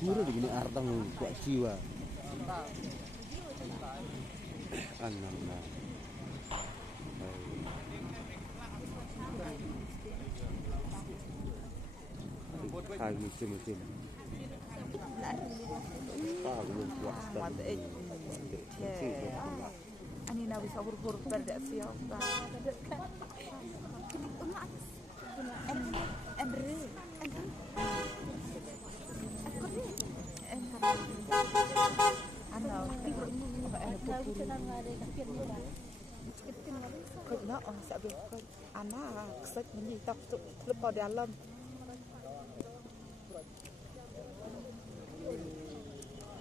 Guru begini artang kuat jiwa. Anam lah. Hai musim-musim. Belum puas. Ani na bisa huruf-huruf pada siapa?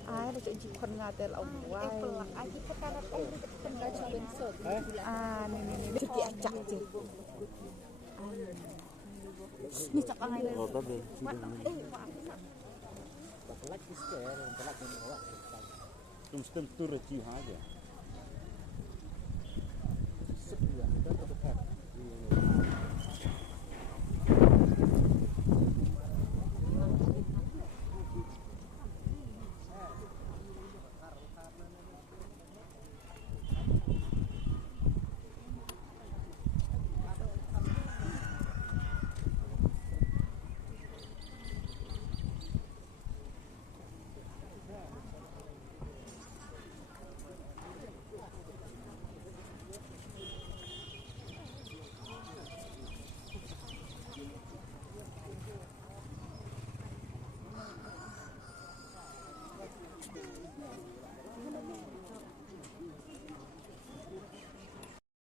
Ai là chuyện chỉคนงานแต่เราไว้aiที่พัฒนาต้องเป็นการชเป็นสดนี่จะเกี่ยจักจินี่จักอะไรเลย Oh, tapi sudah. Cuma tentu rezeki aja.